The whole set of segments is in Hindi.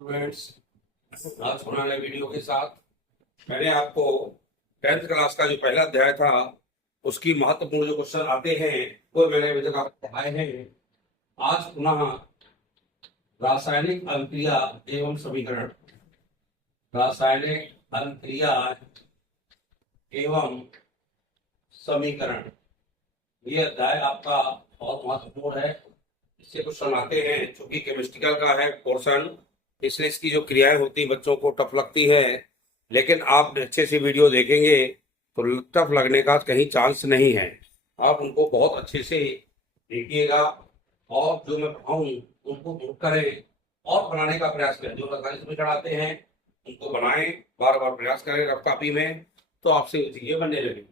स्टूडेंट्स, आज पुराने वीडियो के साथ मैंने आपको 10th क्लास का जो पहला अध्याय था उसकी महत्वपूर्ण जो क्वेश्चन आते हैं वो मैंने अभी तक आपको पढ़ाए हैं। आज पुनः रासायनिक अभिक्रिया एवं समीकरण, रासायनिक अभिक्रिया एवं समीकरण, ये अध्याय आपका बहुत महत्वपूर्ण है। इससे क्वेश्चन आते हैं, चूंकि केमिस्ट्रिकल का है पोर्शन, इसलिए इसकी जो क्रियाएं होती बच्चों को टफ लगती है, लेकिन आप अच्छे से वीडियो देखेंगे तो टफ लगने का कहीं चांस नहीं है। आप उनको बहुत अच्छे से देखिएगा और जो मैं पढ़ाऊँ उनको नोट करें और बनाने का प्रयास करें। जो रासायनिक समीकरण आते हैं उनको बनाएं, बार बार प्रयास करें रफ कॉपी में, तो आपसे चीजें बनने लगेंगी।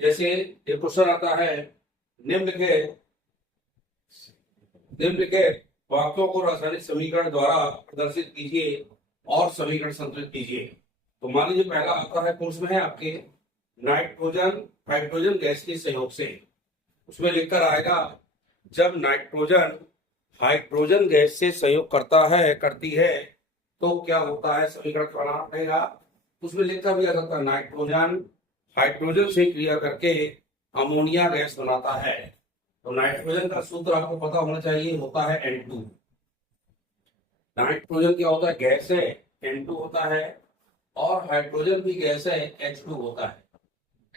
जैसे एक क्वेश्चन आता है, निम्न के वाक्यों को रासायनिक समीकरण द्वारा प्रदर्शित कीजिए और समीकरण संतुलित कीजिए। तो मान लीजिए पहला आता है, कोर्स में है आपके, नाइट्रोजन हाइड्रोजन गैस के सहयोग से। उसमें लिखकर आएगा, जब नाइट्रोजन हाइड्रोजन गैस से सहयोग करती है तो क्या होता है, समीकरण बनाना पड़ेगा। उसमें लिखा भी आ सकता है, नाइट्रोजन हाइड्रोजन से क्रिया करके अमोनिया गैस बनाता है। तो नाइट्रोजन का सूत्र आपको पता होना चाहिए, होता है N2। नाइट्रोजन क्या होता है, गैस है, N2 होता है, और हाइड्रोजन भी गैस है, H2 होता है।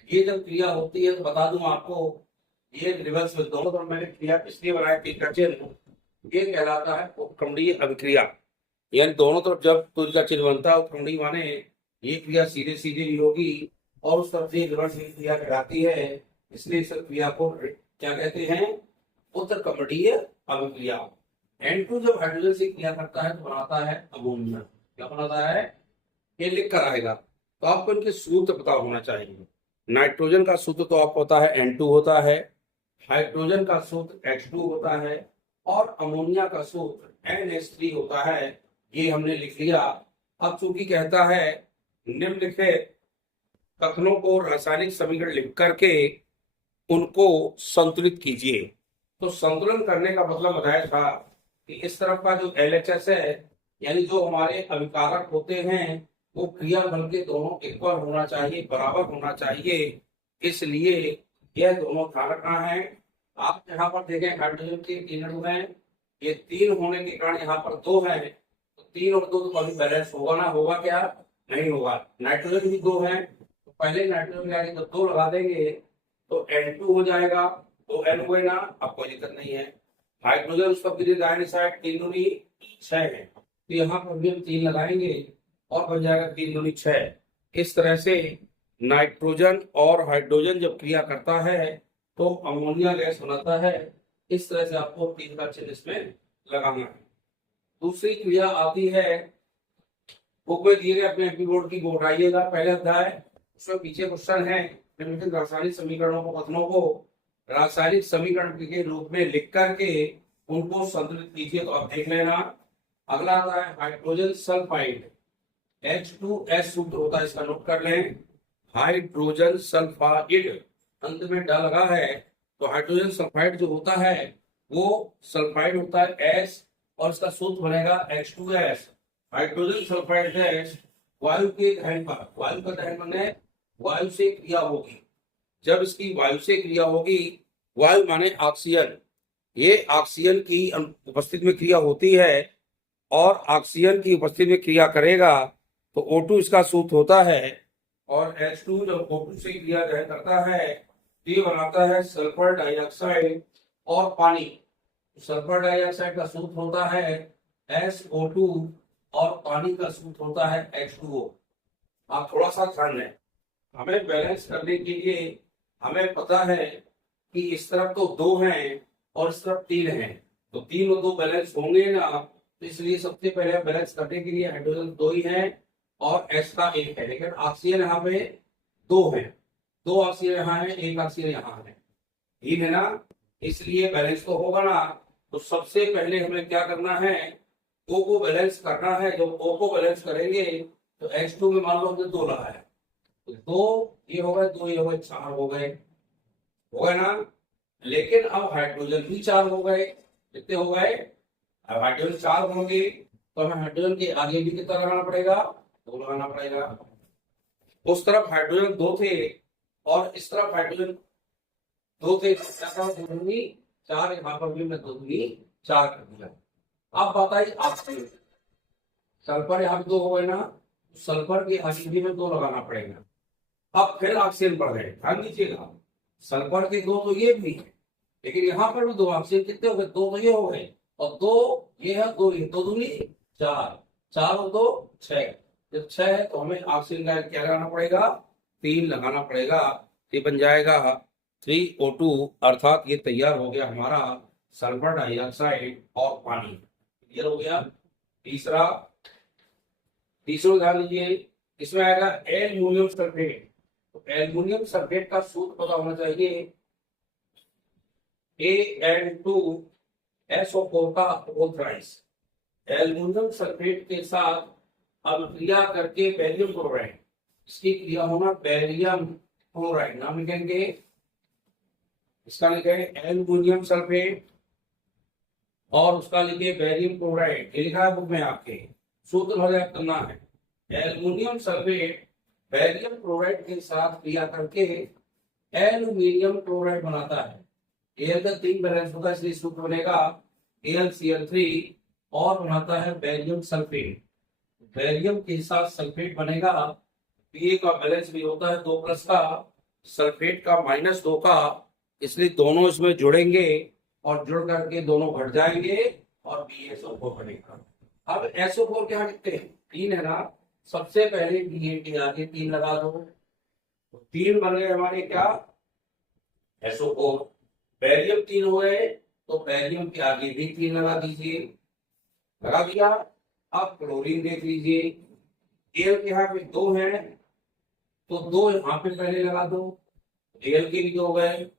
ये जब क्रिया होती है तो बता दूं आपको, ये रिवर्स में दोनों तरफ मैंने क्रिया इसलिए बनाया तीर का चिन्ह, ये कहलाता है उपक्रमणीय अभिक्रिया। यानी दोनों तरफ जब तीर का चिन्ह बनता है, उपक्रमणीय माने ये क्रिया सीधे सीधे भी होगी और उस तरफ से रिवर्स क्रिया कहलाती है, इसलिए इस क्रिया को क्या कहते हैं, उत्तरकमणीय अभिक्रिया। N2 जब हाइड्रोजन से क्रिया करता है तो बनाता है अमोनिया। क्या बनाता है, ये लिख कर आएगा। तो आपको इनके सूत्र पता होना चाहिए। नाइट्रोजन का सूत्र तो आपको पता है N2 होता है, हाइड्रोजन का सूत्र H2 होता है, और अमोनिया का सूत्र NH3 होता है। ये हमने लिख लिया। अब चूंकि कहता है निम्नलिखित कथनों को रासायनिक समीकरण लिख करके उनको संतुलित कीजिए। तो संतुलन करने का मतलब बताया था कि इस तरफ का जो LHS है, यानी जो हमारे अभिकारक होते हैं, वो क्रिया बल के दोनों इक्वल होना चाहिए, बराबर होना चाहिए। इसलिए यह दोनों ध्यान रखना है। आप यहाँ पर देखें, हाइड्रोजन के 3 अणु हैं, ये 3 होने के कारण यहाँ पर 2 है, तो 3 और 2 तो कभी बैलेंस होगा ना, होगा क्या, नहीं होगा। नाइट्रोजन भी 2 है, तो पहले नाइट्रोजन के आगे जब 2 लगा देंगे तो N2 हो जाएगा, तो N हुए ना, अब कोई दिक्कत नहीं है। हाइड्रोजन उस पर दाहिने साइड 3 दूनी 6 है, तो यहाँ पर भी हम 3 लगाएंगे और बन जाएगा 3 दूनी 6। इस तरह से नाइट्रोजन और हाइड्रोजन जब क्रिया करता है तो अमोनिया गैस बनाता है। इस तरह से आपको 3 का चिन्ह इसमें लगाना है। दूसरी क्रिया आती है, बुक में दिए गए अपने MP बोर्ड की उठाइएगा, पहले अध्याय, उसमें पीछे क्वेश्चन है, निम्नलिखित रासायनिक समीकरणों को कथनों को रासायनिक समीकरण के रूप में लिख करके उनको संतुलित कीजिए। तो आप देख लेना। अगला आता है हाइड्रोजन सल्फाइड, H2S सूत्र होता है, इसका नोट कर लें। हाइड्रोजन सल्फाइड, अंत में डा लगा है, तो हाइड्रोजन सल्फाइड जो होता है वो सल्फाइड होता है S, और इसका सूत्र बनेगा H2S। हाइड्रोजन सल्फाइड गैस वायु के दहन पर, वायु का दहन माने वायु से क्रिया होगी। जब इसकी वायु से क्रिया होगी, वायु माने ऑक्सीजन, ये ऑक्सीजन की उपस्थिति में क्रिया होती है, और ऑक्सीजन की उपस्थिति में क्रिया करेगा तो O2 इसका सूत्र होता है, और H2 जब O2 से क्रिया करता है ये बनाता है सल्फर डाइऑक्साइड और पानी। सल्फर डाइऑक्साइड का सूत्र होता है SO2 और पानी का सूत्र होता है H2O। आप थोड़ा सा ध्यान दें, हमें बैलेंस करने के लिए हमें पता है कि इस तरफ तो 2 हैं और इस तरफ 3 हैं, तो 3 और 2 बैलेंस होंगे ना, तो इसलिए सबसे पहले बैलेंस करने के लिए हाइड्रोजन 2 ही है और S का 1 है, लेकिन ऑक्सीजन यहाँ पे 2 है, 2 ऑक्सीजन यहाँ है, 1 ऑक्सीजन यहाँ है, ठीक है ना, इसलिए बैलेंस तो होगा ना। तो सबसे पहले हमें क्या करना है, O को बैलेंस करना है। जब O को बैलेंस करेंगे तो H2 में मान लो हमने 2 लगाया, तो 2 ये हो गए, 2 ये हो गए, 4 हो गए ना। लेकिन अब हाइड्रोजन भी 4 हो गए, कितने हो गए, अब हाइड्रोजन 4 होंगे तो हमें हाइड्रोजन के आगे भी कितना लगाना पड़ेगा, 2 लगाना पड़ेगा। उस तरफ हाइड्रोजन 2 थे और इस तरफ हाइड्रोजन 2 थे, 4, यहाँ पर भी मैं 2 दूनी 4 कर दिया। अब बात आई ऑक्सीजन, सल्फर यहाँ पे 2 हो गए ना, सल्फर के आगे भी में 2 लगाना पड़ेगा। अब फिर ऑक्सीजन बढ़ गए, ध्यान दीजिएगा, सल्फर के 2 तो ये भी है, लेकिन यहाँ पर भी 2 ऑक्सीजन कितने हो गए, 2 तो ये हो गए और 2 ये है, 2 ये, 2 दूनी 4, 4 और 2 6। जब 6 है तो हमें ऑक्सीजन का क्या लगाना पड़ेगा, 3 लगाना पड़ेगा। ये बन जाएगा 3O2, अर्थात ये तैयार हो गया हमारा सल्फर डाइऑक्साइड और पानी, क्लियर हो गया। तीसरा ध्यान दीजिए, इसमें आएगा एल्युमिनियम सल्फेट। तो एल्युमिनियम सल्फेट का सूत्र पता होना चाहिए, AN2SO4 का होल थ्राइस। एल्युमिनियम सल्फेट के साथ अब क्रिया करके बेरियम क्लोराइड, इसकी क्रिया होना बेरियम क्लोराइड, नाम लिखेंगे इसका, लिखे एल्युमिनियम सल्फेट और उसका लिखे बेरियम क्लोराइड, ये लिखा है बुक में आपके, सूत्र हो जाए करना है। एल्युमिनियम सल्फेट बेरियम क्लोराइड के साथ क्रिया करके एल्युमिनियम क्लोराइड बनाता है। Al का 3 बैलेंस होगा, इसलिए सूत्र बनेगा AlCl3 और बनाता है बेरियम सल्फेट। बेरियम के साथ सल्फेट बनेगा, Pa का बैलेंस भी होता है 2+ का, सल्फेट का -2 का, इसलिए दोनों इसमें जुड़ेंगे और जुड़ करके दोनों घट जाएंगे और BaSO4 बनेगा। अब SO4 क्या लिखते हैं, 3 है ना, सबसे पहले Ba के आगे 3 लगा दो, तो 3 बन गए हमारे क्या, SO4। बेरियम 3 हो गए तो बेरियम के आगे भी 3 लगा दीजिए, लगा दिया। अब क्लोरीन देख लीजिए, Al के यहाँ पे 2 है तो 2 यहाँ पे पहले लगा दो, Al के भी 2 हो गए।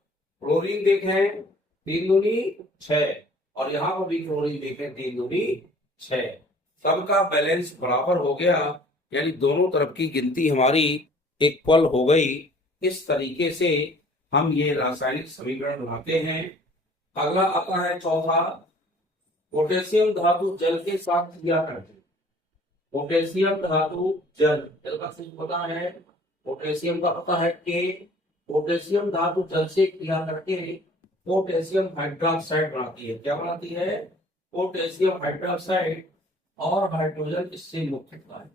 क्लोरीन देखें 3 दूनी 6 और यहाँ पर भी क्लोरीन देखें 3 दूनी 6, सबका बैलेंस बराबर हो गया, यानी दोनों तरफ की गिनती हमारी इक्वल हो गई। इस तरीके से हम ये रासायनिक समीकरण बनाते हैं। अगला आता है चौथा, पोटेशियम धातु जल के साथ क्रिया करते हैं। पोटेशियम धातु जल का सूत्र पता है, पोटेशियम का पता है K, पोटेशियम धातु जल से क्रिया करके पोटेशियम हाइड्रोक्साइड बनाती है। क्या बनाती है, पोटेशियम हाइड्रोक्साइड, और हाइड्रोजन इससे मुक्त होता है।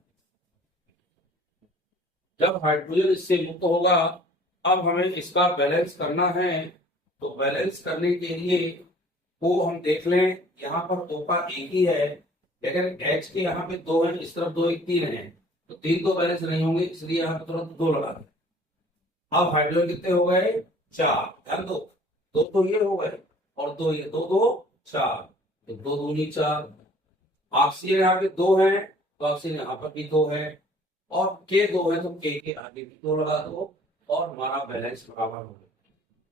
जब हाइड्रोजन इससे मुक्त होगा, अब हमें इसका बैलेंस करना है, तो बैलेंस करने के लिए को हम देख लें, यहाँ पर 2 का 1 ही है, लेकिन H के यहाँ पे 2 है, इस तरफ 2 1 3 है, तो 3 तो बैलेंस नहीं होंगे, इसलिए यहाँ पे तुरंत 2 लगा दें। अब हाइड्रोजन कितने हो गए, 4, ध्यान दो, 2 तो ये हो गए और 2 ये, 2 2 4, तो 2 दूनी 4। ऑक्सीजन यहाँ पे 2 है तो ऑक्सीजन यहाँ पर भी 2 है, और K 2 है तो K के आगे भी 2 लगा दो और हमारा बैलेंस बराबर हो गया।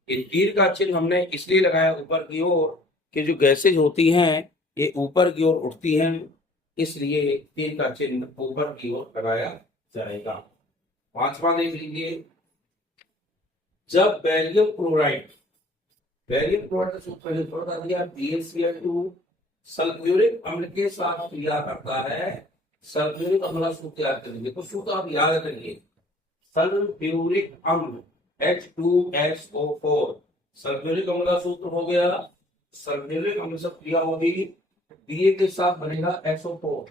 इन तीर का चिन्ह हमने इसलिए लगाया ऊपर की ओर कि जो गैसेज होती हैं ये ऊपर की ओर उठती हैं, इसलिए तीर का चिन्ह ऊपर की ओर लगाया जाएगा। 5वां देख लीजिए, जब बेरियम क्लोराइड का सूत्र बता दिया, BaCl2 सल्फ्यूरिक अम्ल के साथ क्रिया करता है। सल्फ्यूरिक अम्ल का सूत्र याद करेंगे, तो सूत्र आप याद करिए, सल्फ्यूरिक अम्ल H2SO4, सल्फ्यूरिक अम्ल का सूत्र हो गया, सल्फ्यूरिक अम्ल से क्रिया होगी Ba के साथ बनेगा SO4,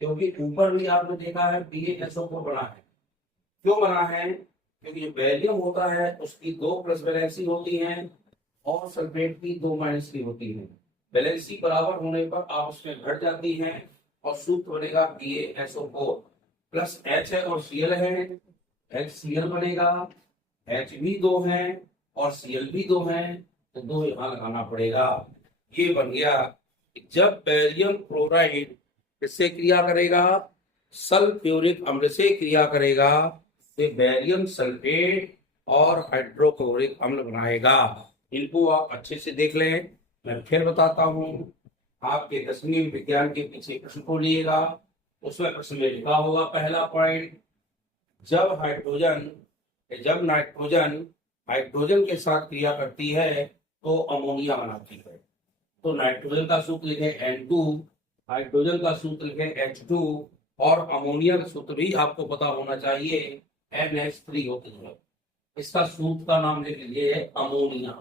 क्योंकि ऊपर भी आपने देखा है BaSO4 बना है। क्यों बना है, क्योंकि जो बेरियम होता है उसकी 2+ वैलेंसी होती हैं और सल्फेट की 2- वैलेंसी होती है। वैलेंसी बराबर होने पर आप उसमें घट जाती हैं और सूत्र बनेगा BaSO4 प्लस H है और Cl है, HCl बनेगा, H भी 2 है और Cl भी 2 है, तो 2 यहाँ लगाना पड़ेगा। ये बन गया। जब बेरियम क्लोराइड किससे क्रिया करेगा, सल्फ्यूरिक अम्ल से क्रिया करेगा, तो बेरियम सल्फेट और हाइड्रोक्लोरिक अम्ल बनाएगा। इनको आप अच्छे से देख लें। मैं फिर बताता हूँ, आपके 10वीं विज्ञान के पीछे प्रश्न को लिएगा, उसमें प्रश्न में लिखा होगा पहला पॉइंट, जब नाइट्रोजन हाइड्रोजन के साथ क्रिया करती है तो अमोनिया बनाती है। तो नाइट्रोजन का सूत्र लिखे N2, हाइड्रोजन का सूत्र है H2 और अमोनिया का सूत्र भी आपको पता होना चाहिए, NH3 होती है। इसका सूत्र का नाम लिख लीजिए अमोनिया,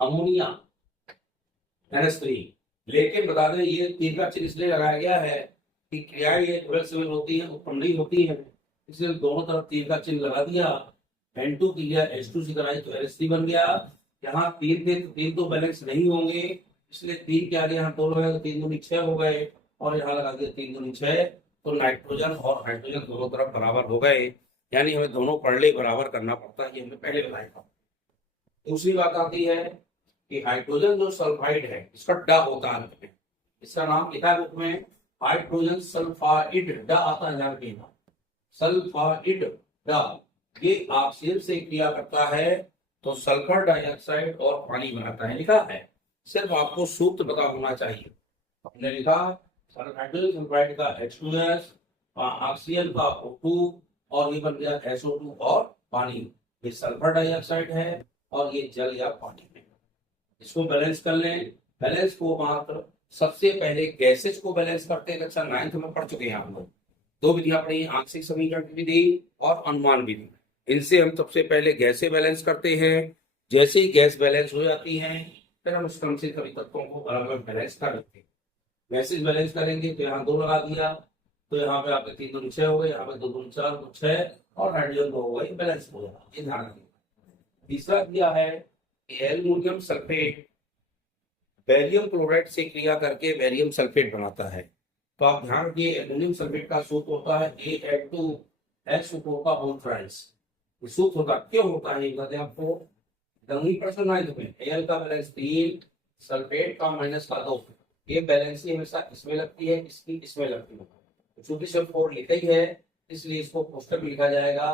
अमोनिया NH3। लेकिन बता दें ये तीर का चिन्ह इसलिए लगाया गया है कि क्रियाएं ये रिवर्सिबल होती है, उत्पन्न होती है, इसलिए दोनों तरफ तीर का चिन्ह लगा दिया। N2 की लिया H2 से कराई तो NH3 बन गया। यहाँ तीन थे तो तीन तो बैलेंस नहीं होंगे, इसलिए तीन के आगे यहाँ दो लगाए तो तीन दूनी 6 हो गए, और यहाँ लगा दिया तीन दूनी 6, तो नाइट्रोजन और हाइड्रोजन दोनों तरफ बराबर हो गए। यानी हमें दोनों पढ़ले बराबर करना पड़ता है, ये हमें पहले बताया था। दूसरी बात आती है कि हाइड्रोजन जो सल्फाइड है इसका डा होता है, इसका नाम लिखा है बुक में हाइड्रोजन सल्फाइड, डा आता है यहाँ पे, सल्फाइड डा। ये ऑक्सीजन से क्रिया करता है तो सल्फर डाइऑक्साइड और पानी बनाता है, लिखा है। सिर्फ आपको सूत्र पता होना चाहिए। हमने लिखा हाइड्रोजन सल्फाइड का H2S, ऑक्सीजन का O2, और ये बन गया SO2 और पानी। ये सल्फर डाइऑक्साइड है और ये जल या पानी है। इसको बैलेंस कर लें। बैलेंस को मात्र सबसे पहले गैसेज को बैलेंस करते हैं, कक्षा 9th में पढ़ चुके हैं हम लोग। दो विधियां पढ़ी, आंशिक समीकरण की विधि और अनुमान विधि। इनसे हम सबसे पहले गैसें बैलेंस करते हैं। जैसे ही गैस बैलेंस हो जाती है फिर हम उस क्रम से सभी तत्वों को अलग अलग बैलेंस कर लेते हैं। गैसेज बैलेंस करेंगे तो यहाँ 2 लगा दिया, तो यहाँ पे आपके 3 दूनी 6 हो गए, यहाँ पे 2 दूनी 4 तो 6, और हाइड्रोजन 2 हो गए, बैलेंस हो गया। ये ध्यान रखिए। तीसरा दिया है एल्युमिनियम सल्फेट बैरियम क्लोराइड से क्रिया करके बैरियम सल्फेट बनाता है। तो आप ध्यान रखिए, एल्युमिनियम सल्फेट का सूत्र होता है AL2SO4 का होल ट्राइस। सूत्र होता क्यों होता है बताते हैं आपको। दंगी प्रश्न आए तुम्हें, Al का बैलेंस 3, सल्फेट का -2, ये बैलेंस ही हमेशा इसमें लगती है, इसकी इसमें लगती है। चूंकि सिर्फ 4 लिखा ही है इसलिए इसको पोस्टर में लिखा जाएगा।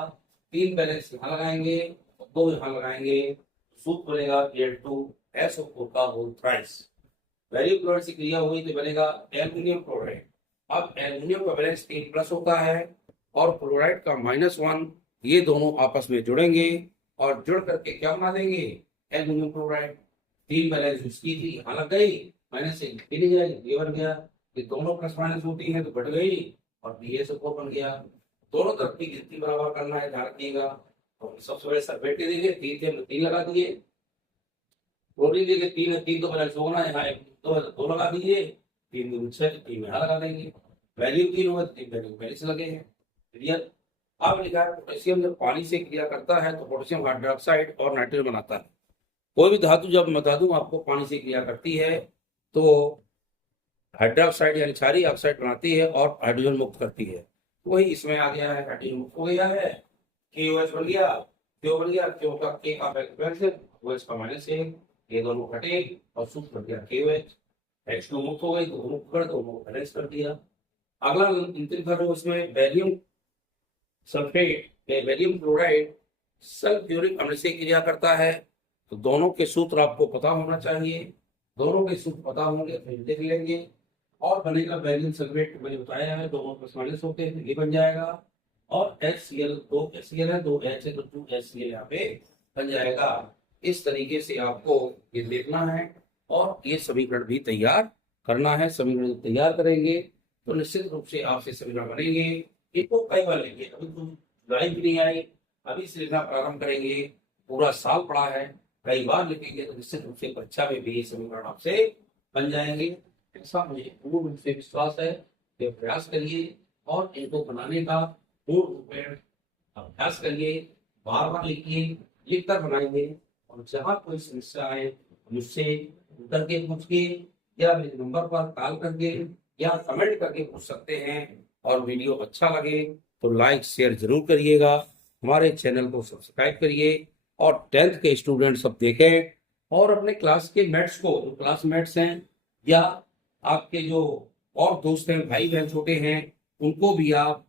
3 बैलेंस यहाँ लगाएंगे और 2 यहाँ लगाएंगे, सूत्र बनेगा Al2SO4 का होल थ्राइस। बैरियम क्लोराइड से क्रिया हुई तो बनेगा एल्युमिनियम क्लोराइड। अब एल्युमिनियम का बैलेंस 3+ होता है और क्लोराइड का -1, ये दोनों आपस में जुड़ेंगे और जुड़ करके क्या बना देंगे, एल्युमिनियम क्लोराइड। 3 बैलेंस उसकी थी, यहाँ लग गई, -1 नहीं जाएगी, ये बन गया। ये दोनों प्लस माइनस होती है तो घट गई और BaSO4 बन गया। दोनों तरफ की गिनती बराबर करना है, ध्यान रखिएगा। तो सबसे पहले सल्फेट के देंगे, 3 थे हमने 3 लगा दिए। क्लोरीन देंगे 3 है, 3 तो बैलेंस होना है, यहाँ 2 लगा दीजिए, 3 दूनी 6, 3 यहाँ लगा देंगे। वैल्यू 3 होगा तो 3 वैल्यू पहले से लगे हैं, क्लियर। अब लिखा है पोटेशियम जब पानी से क्रिया करता है तो पोटेशियम हाइड्रोक्साइड और नाइट्रोजन बनाता है। कोई भी धातु जब बता दूं आपको पानी से क्रिया करती है तो हाइड्रोक्साइड यानी क्षारीय ऑक्साइड बनाती है और हाइड्रोजन मुक्त करती है। वही इसमें आ गया है, हाइड्रोजन मुक्त हो गया है, KOH बन गया, क्यों बन गया, क्यों का K का प्लस OH का -1, ये दोनों घटे और सूत्र बन गया KOH। H2 मुक्त हो गई तो मुक्त कर दो, बैलेंस कर दिया। अगला अंतिम था उसमें barium sulphate, barium chloride sulphuric अम्ल से क्रिया करता है। तो दोनों के सूत्र आपको पता होना चाहिए, दोनों के सूत्र पता होंगे तो देख लेंगे और बनेगा बैरियम सल्फेट। मैंने बताया है दोनों प्लस माइनस होते हैं, ये बन जाएगा। और HCl 2 HCl है, 2 H है तो 2 HCl यहाँ पे बन जाएगा। इस तरीके से आपको ये देखना है और ये समीकरण भी तैयार करना है। समीकरण तैयार करेंगे तो निश्चित रूप से आपसे समीकरण बनेंगे। इनको कई बार लिखिए, अभी तो जुलाई भी नहीं आई, अभी से लिखना प्रारंभ करेंगे, पूरा साल पड़ा है, कई बार लिखेंगे तो निश्चित रूप से परीक्षा में भी ये समीकरण आपसे बन जाएंगे। ऐसा मुझे पूर्ण रूप से विश्वास है कि प्रयास करिए और इनको बनाने का पूर्ण रूप में अभ्यास करिए, बार बार लिखिए, लिखकर बनाएंगे। और जहाँ कोई समस्या आए मुझसे करके पूछिए या मेरे नंबर पर कॉल करके या कमेंट करके पूछ सकते हैं। और वीडियो अच्छा लगे तो लाइक शेयर जरूर करिएगा, हमारे चैनल को सब्सक्राइब करिए और 10th के स्टूडेंट सब देखें और अपने क्लास के मेट्स को, जो क्लासमेट्स हैं या आपके जो और दोस्त हैं, भाई बहन छोटे हैं, उनको भी आप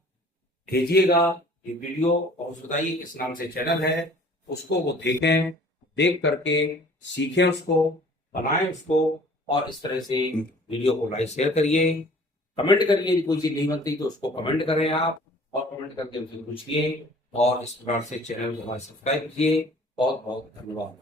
भेजिएगा ये वीडियो और बताइए किस नाम से चैनल है, उसको वो देखें, देख करके सीखें, उसको बनाएं उसको। और इस तरह से वीडियो को लाइक शेयर करिए, कमेंट करिए, कोई चीज नहीं बनती तो उसको कमेंट करें आप और कमेंट करके हमसे पूछिए। और इस प्रकार से चैनल को हमारे सब्सक्राइब कीजिए। बहुत बहुत धन्यवाद।